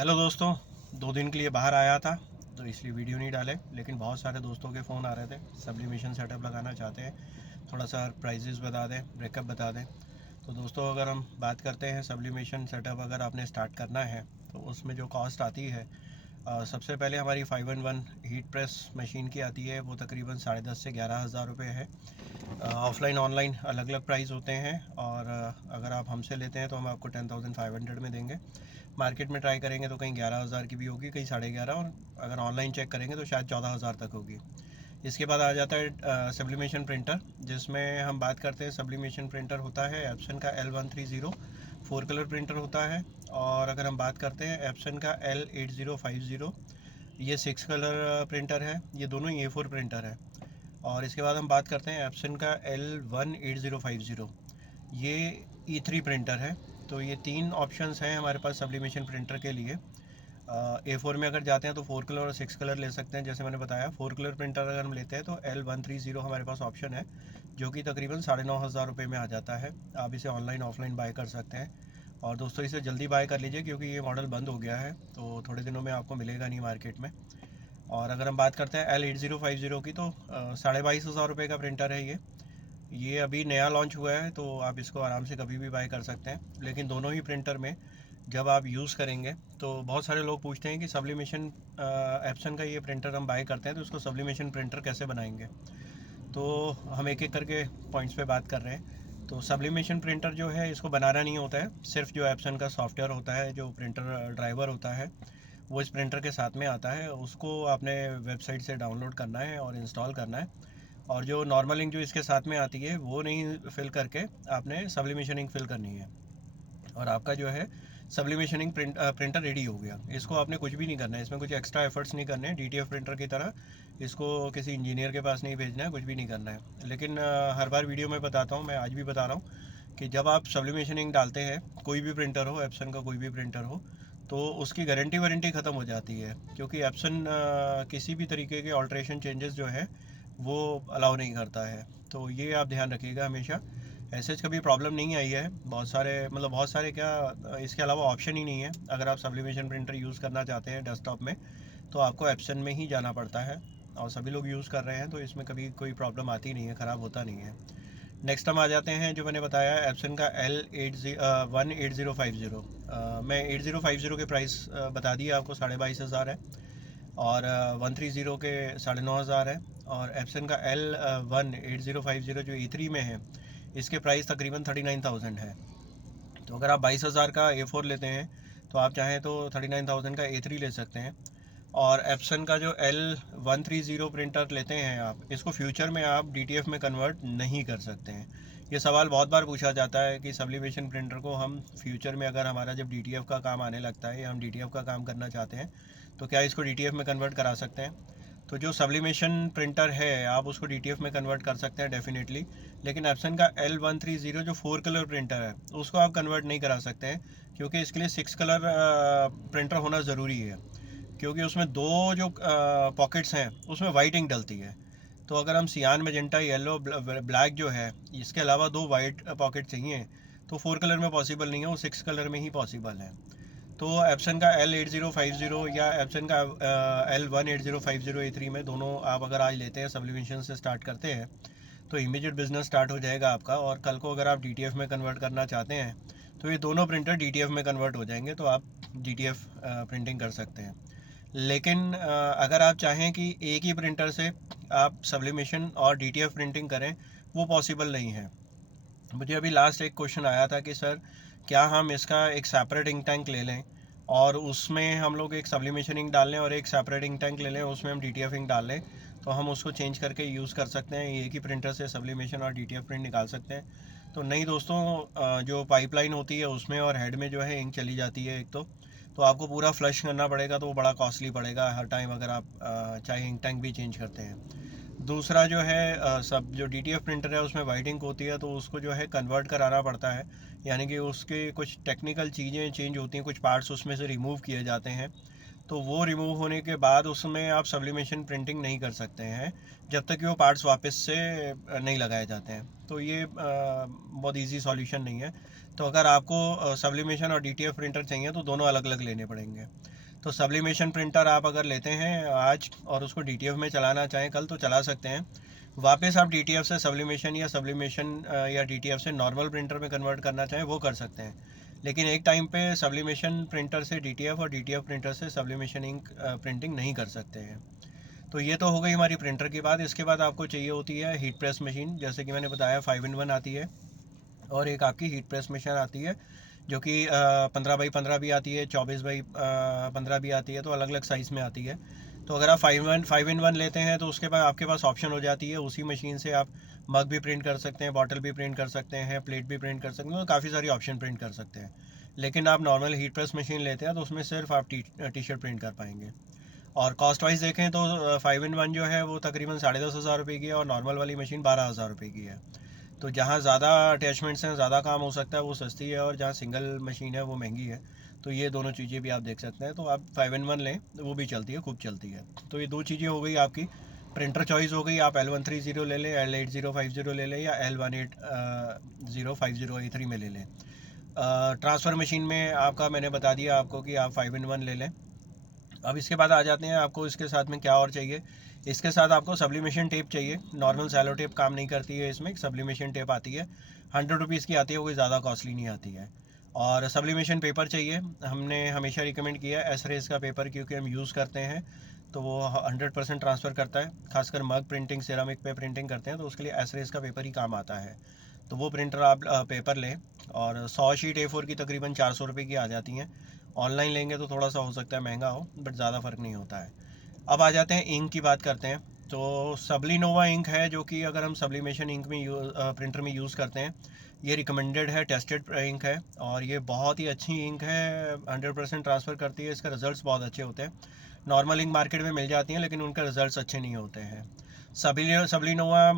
Hello दोस्तों। 2 दिन के लिए बाहर आया था तो इसलिए वीडियो नहीं डाले, लेकिन बहुत सारे दोस्तों के फ़ोन आ रहे थे, सब्लिमेशन सेटअप लगाना चाहते हैं, थोड़ा सा प्राइजेस बता दें, ब्रेकअप बता दें। तो दोस्तों, अगर हम बात करते हैं सब्लिमेशन सेटअप अगर आपने स्टार्ट करना है तो उसमें जो कॉस्ट आती है, सबसे पहले हमारी 5-in-1 हीट प्रेस मशीन की आती है, वो तकरीबन 10,500 से 11,000 रुपये है। ऑफ़लाइन ऑनलाइन अलग अलग प्राइस होते हैं, और अगर आप हमसे लेते हैं तो हम आपको 10,500 में देंगे। मार्केट में ट्राई करेंगे तो कहीं 11,000 की भी होगी, कहीं 11,500, और अगर ऑनलाइन चेक करेंगे तो शायद 14,000 तक होगी। इसके बाद आ जाता है सब्लिमेशन प्रिंटर, जिसमें हम बात करते हैं। सब्लिमेशन प्रिंटर होता है एप्सन का L130, 4 कलर प्रिंटर होता है। और अगर हम बात करते हैं एप्सन का L8050, ये 6 कलर प्रिंटर है। ये दोनों ही A4 प्रिंटर है। और इसके बाद हम बात करते हैं एप्सन का L18050, ये E3 प्रिंटर है। तो ये 3 ऑप्शंस हैं हमारे पास सब्लिमेशन प्रिंटर के लिए। A4 में अगर जाते हैं तो 4 कलर और 6 कलर ले सकते हैं। जैसे मैंने बताया, 4 कलर प्रिंटर अगर हम लेते हैं तो L130 हमारे पास ऑप्शन है, जो कि तकरीबन 9,500 रुपये में आ जाता है। आप इसे ऑनलाइन ऑफलाइन बाय कर सकते हैं। और दोस्तों, इसे जल्दी बाय कर लीजिए क्योंकि ये मॉडल बंद हो गया है, तो थोड़े दिनों में आपको मिलेगा नहीं मार्केट में। और अगर हम बात करते हैं L8050 की, तो 22,500 रुपये का प्रिंटर है ये अभी नया लॉन्च हुआ है, तो आप इसको आराम से कभी भी बाय कर सकते हैं। लेकिन दोनों ही प्रिंटर में जब आप यूज़ करेंगे तो बहुत सारे लोग पूछते हैं कि सब्लिमेशन एप्सन का ये प्रिंटर हम बाय करते हैं तो उसको सब्लिमेशन प्रिंटर कैसे बनाएंगे। तो हम एक एक करके पॉइंट्स पे बात कर रहे हैं। तो सब्लिमेशन प्रिंटर जो है, इसको बनाना नहीं होता है, सिर्फ जो एप्सन का सॉफ्टवेयर होता है, जो प्रिंटर ड्राइवर होता है, वो इस प्रिंटर के साथ में आता है। उसको आपने वेबसाइट से डाउनलोड करना है और इंस्टॉल करना है। और जो नॉर्मल इंक जो इसके साथ में आती है वो नहीं फिल करके आपने सब्लिमेशन इंक फिल करनी है, और आपका जो है सब्लिमेशन इंक प्रिंटर रेडी हो गया। इसको आपने कुछ भी नहीं करना है, इसमें कुछ एक्स्ट्रा एफर्ट्स नहीं करने हैं। DTF प्रिंटर की तरह इसको किसी इंजीनियर के पास नहीं भेजना है, कुछ भी नहीं करना है। लेकिन हर बार वीडियो में बताता हूँ, मैं आज भी बता रहा हूँ कि जब आप सब्लिमेशन इंक डालते हैं, कोई भी प्रिंटर हो, एप्सन का कोई भी प्रिंटर हो, तो उसकी गारंटी वारंटी ख़त्म हो जाती है, क्योंकि एप्सन किसी भी तरीके के ऑल्ट्रेशन चेंजेस जो है वो अलाउ नहीं करता है। तो ये आप ध्यान रखिएगा हमेशा। ऐसे कभी प्रॉब्लम नहीं आई है। बहुत सारे क्या, इसके अलावा ऑप्शन ही नहीं है। अगर आप सब्लिमेशन प्रिंटर यूज़ करना चाहते हैं डेस्कटॉप में, तो आपको एप्सन में ही जाना पड़ता है, और सभी लोग यूज़ कर रहे हैं, तो इसमें कभी कोई प्रॉब्लम आती नहीं है, ख़राब होता नहीं है। नेक्स्ट हम आ जाते हैं, जो मैंने बताया एप्सन का L8050। मैं 8050 के प्राइस बता दिए आपको, 22,500 है। और 130 के 9,500 है। और एप्सन का L18050 जो E3 में है, इसके प्राइस तकरीबन 39,000 है। तो अगर आप 22,000 का A4 लेते हैं तो आप चाहें तो 39,000 का A3 ले सकते हैं। और एप्सन का जो L130 प्रिंटर लेते हैं आप, इसको फ्यूचर में आप DTF में कन्वर्ट नहीं कर सकते हैं। ये सवाल बहुत बार पूछा जाता है कि सब्लिमेशन प्रिंटर को हम फ्यूचर में, अगर हमारा जब DTF का काम आने लगता है या हम DTF का काम करना चाहते हैं, तो क्या इसको DTF में कन्वर्ट करा सकते हैं। तो जो सब्लिमेशन प्रिंटर है, आप उसको DTF में कन्वर्ट कर सकते हैं डेफिनेटली। लेकिन एप्सन का L130 जो 4 कलर प्रिंटर है, उसको आप कन्वर्ट नहीं करा सकते हैं, क्योंकि इसके लिए 6 कलर प्रिंटर होना ज़रूरी है। क्योंकि उसमें दो जो पॉकेट्स हैं, उसमें वाइट इंक डलती है। तो अगर हम सियान, मैजेंटा, येलो, ब्लैक जो है, इसके अलावा दो वाइट पॉकेट चाहिए, तो 4 कलर में पॉसिबल नहीं है, वो 6 कलर में ही पॉसिबल है। तो एप्सन का L8050 या एप्सन का L18050 A3 में, दोनों आप अगर आज लेते हैं, सब्लिमेशन से स्टार्ट करते हैं, तो इमीडिएट बिजनेस स्टार्ट हो जाएगा आपका। और कल को अगर आप DTF में कन्वर्ट करना चाहते हैं, तो ये दोनों प्रिंटर DTF में कन्वर्ट हो जाएंगे, तो आप DTF प्रिंटिंग कर सकते हैं। लेकिन अगर आप चाहें कि एक ही प्रिंटर से आप सब्लिमेशन और DTF प्रिंटिंग करें, वो पॉसिबल नहीं है। मुझे अभी लास्ट एक क्वेश्चन आया था कि सर, क्या हम इसका एक सेपरेट इंक टैंक ले लें और उसमें हम लोग एक सब्लिमेशन इंक डाल लें, और एक सेपरेट इंक टैंक ले लें, उसमें हम DTF इंक डाल लें, तो हम उसको चेंज करके यूज़ कर सकते हैं, एक ही प्रिंटर से सब्लिमेशन और DTF प्रिंट निकाल सकते हैं। तो नहीं दोस्तों, जो पाइपलाइन होती है उसमें और हेड में जो है इंक चली जाती है एक, तो आपको पूरा फ्लश करना पड़ेगा, तो वो बड़ा कॉस्टली पड़ेगा हर टाइम, अगर आप चाहे इंक टैंक भी चेंज करते हैं। दूसरा जो है, सब जो DTF प्रिंटर है उसमें वाइट इंक होती है, तो उसको जो है कन्वर्ट कराना पड़ता है। यानी कि उसके कुछ टेक्निकल चीज़ें चेंज होती हैं, कुछ पार्ट्स उसमें से रिमूव किए जाते हैं। तो वो रिमूव होने के बाद उसमें आप सब्लिमेशन प्रिंटिंग नहीं कर सकते हैं जब तक कि वो पार्ट्स वापस से नहीं लगाए जाते हैं। तो ये बहुत इजी सॉल्यूशन नहीं है। तो अगर आपको सब्लिमेशन और डीटीएफ प्रिंटर चाहिए तो दोनों अलग अलग लेने पड़ेंगे। तो सब्लिमेशन प्रिंटर आप अगर लेते हैं आज और उसको डीटीएफ में चलाना चाहें कल तो चला सकते हैं। वापस आप डीटीएफ से सब्लिमेशन या सब्लिमेशन या डीटीएफ से नॉर्मल प्रिंटर में कन्वर्ट करना चाहें वो कर सकते हैं। लेकिन एक टाइम पे सब्लिमेशन प्रिंटर से डीटीएफ और डीटीएफ प्रिंटर से सब्लिमेशन इंक प्रिंटिंग नहीं कर सकते हैं। तो ये तो हो गई हमारी प्रिंटर की बात। इसके बाद आपको चाहिए होती है हीट प्रेस मशीन, जैसे कि मैंने बताया 5-in-1 आती है, और एक आपकी हीट प्रेस मशीन आती है जो कि 15x15 भी आती है, 24x15 भी आती है, तो अलग अलग साइज़ में आती है। तो अगर आप 5-in-1 लेते हैं तो उसके बाद आपके पास ऑप्शन हो जाती है, उसी मशीन से आप मग भी प्रिंट कर सकते हैं, बॉटल भी प्रिंट कर सकते हैं, प्लेट भी प्रिंट कर सकते हैं, तो काफ़ी सारी ऑप्शन प्रिंट कर सकते हैं। लेकिन आप नॉर्मल हीट प्रेस मशीन लेते हैं तो उसमें सिर्फ आप टी शर्ट प्रिंट कर पाएंगे। और कॉस्ट वाइज देखें तो 5-in-1 जो है वो तकरीबन 10,500 रुपये की है और नॉर्मल वाली मशीन 12,000 रुपये की है। तो जहाँ ज़्यादा अटैचमेंट्स हैं, ज़्यादा काम हो सकता है, वो सस्ती है, और जहाँ सिंगल मशीन है वो महंगी है। तो ये दोनों चीज़ें भी आप देख सकते हैं। तो आप 5-in-1 लें, वो भी चलती है, खूब चलती है। तो ये दो चीज़ें हो गई आपकी। प्रिंटर चॉइस हो गई, आप L130 ले लें, L8050 ले लें, या L18050A3 में ले लें। ट्रांसफ़र मशीन में आपका मैंने बता दिया आपको कि आप 5-in-1 ले लें। अब इसके बाद आ जाते हैं आपको इसके साथ में क्या और चाहिए। इसके साथ आपको सब्लिमेशन टेप चाहिए। नॉर्मल सैलो टेप काम नहीं करती है, इसमें सब्लिमेशन टेप आती है, 100 रुपीज़ की आती है, कोई ज़्यादा कॉस्टली नहीं आती है। और सब्लिमेशन पेपर चाहिए। हमने हमेशा रिकमेंड किया है एस-रेज़ का पेपर, क्योंकि हम यूज़ करते हैं तो वो 100% ट्रांसफ़र करता है। खासकर मग प्रिंटिंग, सिरामिक पे प्रिंटिंग करते हैं तो उसके लिए एस-रेज़ का पेपर ही काम आता है। तो वो प्रिंटर आप पेपर लें, और 100 शीट A4 की तकरीबन 400 रुपये की आ जाती हैं। ऑनलाइन लेंगे तो थोड़ा सा हो सकता है महंगा हो, बट ज़्यादा फ़र्क नहीं होता है। अब आ जाते हैं इंक की बात करते हैं। तो सब्लिनोवा इंक है, जो कि अगर हम सब्लिमेशन इंक में प्रिंटर में यूज़ करते हैं, ये रिकमेंडेड है, टेस्टेड इंक है, और ये बहुत ही अच्छी इंक है, 100% ट्रांसफ़र करती है, इसका रिज़ल्ट बहुत अच्छे होते हैं। नॉर्मल इंक मार्केट में मिल जाती हैं लेकिन उनका रिज़ल्ट अच्छे नहीं होते हैं। सब्लिनोवा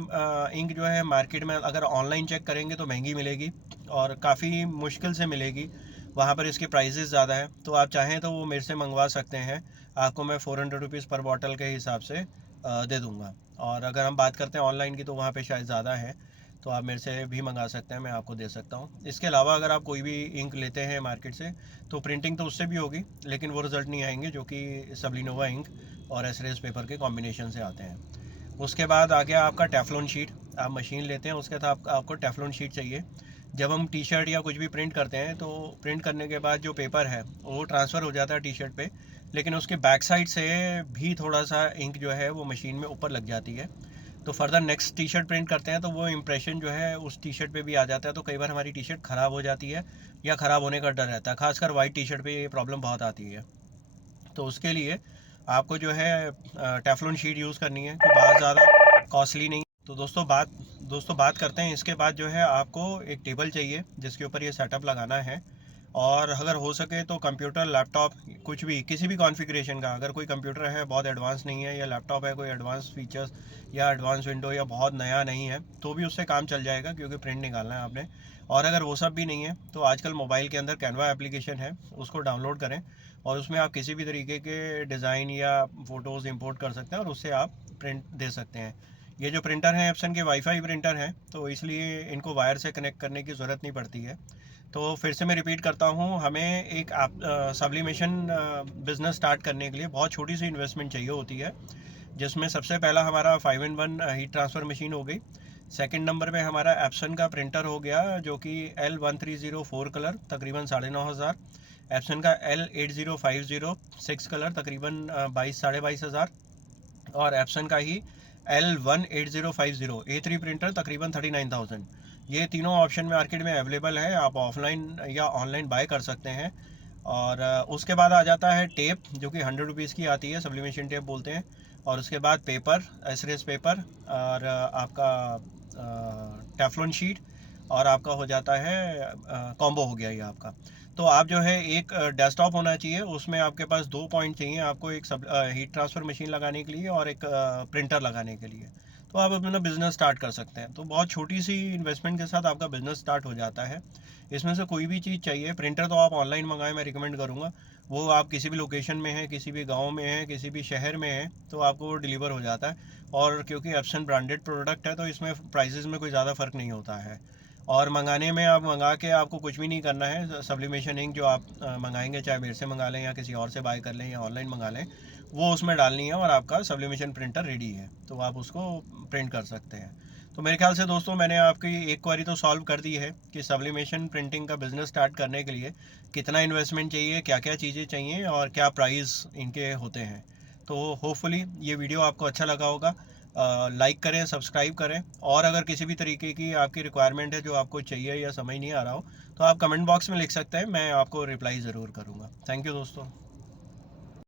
इंक जो है मार्केट में अगर ऑनलाइन चेक करेंगे तो महंगी मिलेगी, और काफ़ी मुश्किल से मिलेगी, वहाँ पर इसके प्राइजेज़ ज़्यादा हैं। तो आप चाहें तो वो मेरे से मंगवा सकते हैं, आपको मैं 400 रुपीज़ पर बॉटल के हिसाब से दे दूँगा। और अगर हम बात करते हैं ऑनलाइन की तो वहाँ पे शायद ज़्यादा है, तो आप मेरे से भी मंगा सकते हैं, मैं आपको दे सकता हूँ। इसके अलावा अगर आप कोई भी इंक लेते हैं मार्केट से तो प्रिंटिंग तो उससे भी होगी, लेकिन वो रिज़ल्ट नहीं आएंगे जो कि सब्लिनोवा इंक और एस-रेज़ पेपर के कॉम्बिनेशन से आते हैं। उसके बाद आ गया आपका टेफ्लॉन शीट। आप मशीन लेते हैं, उसके साथ आपको टेफ्लॉन शीट चाहिए। जब हम टी शर्ट या कुछ भी प्रिंट करते हैं तो प्रिंट करने के बाद जो पेपर है वो ट्रांसफ़र हो जाता है टी शर्ट पे, लेकिन उसके बैक साइड से भी थोड़ा सा इंक जो है वो मशीन में ऊपर लग जाती है। तो further next T shirt print करते हैं तो वो इम्प्रेशन जो है उस टी शर्ट पे भी आ जाता है। तो कई बार हमारी टी शर्ट ख़राब हो जाती है या ख़राब होने का डर रहता है, खासकर वाइट टी शर्ट पे ये प्रॉब्लम बहुत आती है। तो उसके लिए आपको जो है टेफ्लॉन शीट यूज़ करनी है, तो बहुत ज़्यादा कॉस्टली नहीं। तो दोस्तों बात करते हैं। इसके बाद जो है आपको एक टेबल चाहिए जिसके ऊपर ये सेटअप लगाना है, और अगर हो सके तो कंप्यूटर, लैपटॉप, कुछ भी, किसी भी कॉन्फ़िगरेशन का, अगर कोई कंप्यूटर है बहुत एडवांस नहीं है, या लैपटॉप है कोई एडवांस फीचर्स या एडवांस विंडो या बहुत नया नहीं है, तो भी उससे काम चल जाएगा, क्योंकि प्रिंट निकालना है आपने। और अगर वो सब भी नहीं है तो आजकल मोबाइल के अंदर कैनवा एप्लीकेशन है, उसको डाउनलोड करें, और उसमें आप किसी भी तरीके के डिज़ाइन या फ़ोटोज़ इंपोर्ट कर सकते हैं और उससे आप प्रिंट दे सकते हैं। ये जो प्रिंटर हैं एप्सन के वाईफाई प्रिंटर हैं, तो इसलिए इनको वायर से कनेक्ट करने की ज़रूरत नहीं पड़ती है। तो फिर से मैं रिपीट करता हूँ, हमें एक सब्लिमेशन बिज़नेस स्टार्ट करने के लिए बहुत छोटी सी इन्वेस्टमेंट चाहिए होती है, जिसमें सबसे पहला हमारा 5-in-1 हीट ट्रांसफ़र मशीन हो गई। सेकंड नंबर पे हमारा एप्सन का प्रिंटर हो गया, जो कि L1304 कलर तकरीबन 9,500। एप्सन का L8050 6 कलर तकरीबन 22,500। और एप्सन का ही L18050 A3 प्रिंटर तकरीबन 39,000। ये तीनों ऑप्शन मार्केट में अवेलेबल है, आप ऑफलाइन या ऑनलाइन बाय कर सकते हैं। और उसके बाद आ जाता है टेप, जो कि 100 रुपीज़ की आती है, सब्लिमेशन टेप बोलते हैं। और उसके बाद पेपर, एस-रेज़ पेपर, और आपका टेफ्लॉन शीट, और आपका हो जाता है कॉम्बो हो गया ये आपका। तो आप जो है एक डेस्कटॉप होना चाहिए, उसमें आपके पास 2 पॉइंट चाहिए आपको, एक हीट ट्रांसफ़र मशीन लगाने के लिए और एक प्रिंटर लगाने के लिए। तो आप अपना बिज़नेस स्टार्ट कर सकते हैं। तो बहुत छोटी सी इन्वेस्टमेंट के साथ आपका बिज़नेस स्टार्ट हो जाता है। इसमें से कोई भी चीज़ चाहिए, प्रिंटर तो आप ऑनलाइन मंगाएं, मैं रिकमेंड करूँगा। वो आप किसी भी लोकेशन में है, किसी भी गांव में है, किसी भी शहर में है, तो आपको वो डिलीवर हो जाता है। और क्योंकि एप्सन ब्रांडेड प्रोडक्ट है तो इसमें प्राइसेस में कोई ज़्यादा फ़र्क नहीं होता है। और मंगाने में आप मंगा के आपको कुछ भी नहीं करना है। सब्लिमेशन इंक जो आप मंगाएंगे, चाहे मेरे से मंगा लें या किसी और से बाय कर लें या ऑनलाइन मंगा लें, वो उसमें डालनी है और आपका सब्लिमेशन प्रिंटर रेडी है, तो आप उसको प्रिंट कर सकते हैं। तो मेरे ख्याल से दोस्तों मैंने आपकी एक क्वेरी तो सॉल्व कर दी है कि सब्लिमेशन प्रिंटिंग का बिज़नेस स्टार्ट करने के लिए कितना इन्वेस्टमेंट चाहिए, क्या क्या चीज़ें चाहिए और क्या प्राइस इनके होते हैं। तो होपफुली ये वीडियो आपको अच्छा लगा होगा। लाइक करें, सब्सक्राइब करें, और अगर किसी भी तरीके की आपकी रिक्वायरमेंट है जो आपको चाहिए या समझ नहीं आ रहा हो, तो आप कमेंट बॉक्स में लिख सकते हैं, मैं आपको रिप्लाई ज़रूर करूँगा। थैंक यू दोस्तों।